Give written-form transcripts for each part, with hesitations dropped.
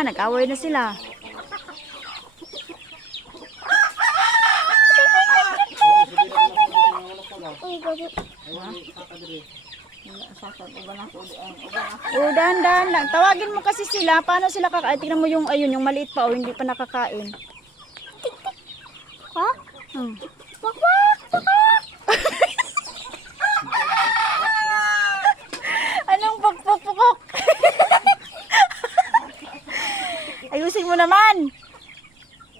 Nag-away na sila. Dahan lang. Tawagin mo kasi sila. Paano sila kakain? Tingnan mo yung ayun, yung maliit pa o hindi pa nakakain. Ha? Wak wak! Wak wak! Anong pukpuk-pukok? Ayusin mo naman.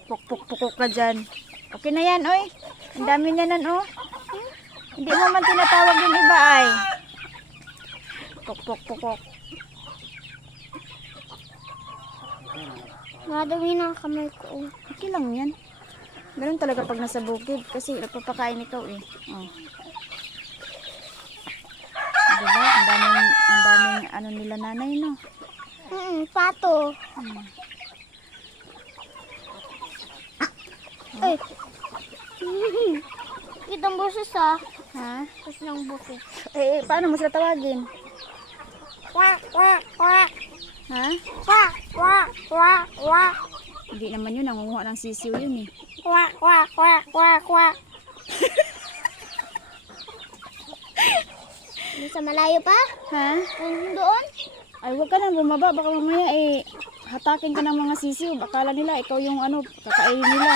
Pukpuk-pukok ka dyan. Okay na yan, oy. Ang dami niya nan, oh. Hindi mo man tinatawag yung iba, ay. Pukpuk-pukok. Madumi na ang kamay ko. Okay lang yan. Ganun talaga pag nasa bukid. Kasi nagpapakain ikaw, eh. Oh. Diba? Ang daming ano nila nanay, no? Pato. Ay. Kitang boses ah. Ha? Kasi ng boses. Paano mo sila tawagin? Kwak, kwak, kwak. Ha? Kwak, kwak, kwak, kwak. Hindi naman yun. Nangunguha ng sisiw yun, eh. Kwak, kwak, kwak, kwak, kwak. Sa malayo pa? Ha? Doon? Ay, huwag ka na bumaba. Baka mamaya, hatakin ka ng mga sisiw. Bakala nila, ikaw yung kakainin nila.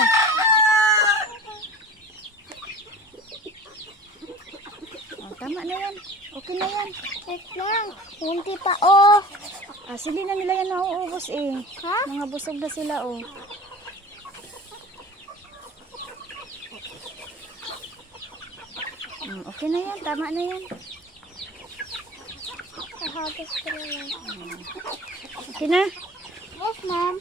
Oh, tama na yan. Okay na yan. Wait lang. Hindi pa, oh. Sili na nila yan nauubos, eh. Ha? Mga busog na sila, oh. Okay na yan. Tama na yan. Kahapos ko na yan. Okay na? Yes, ma'am.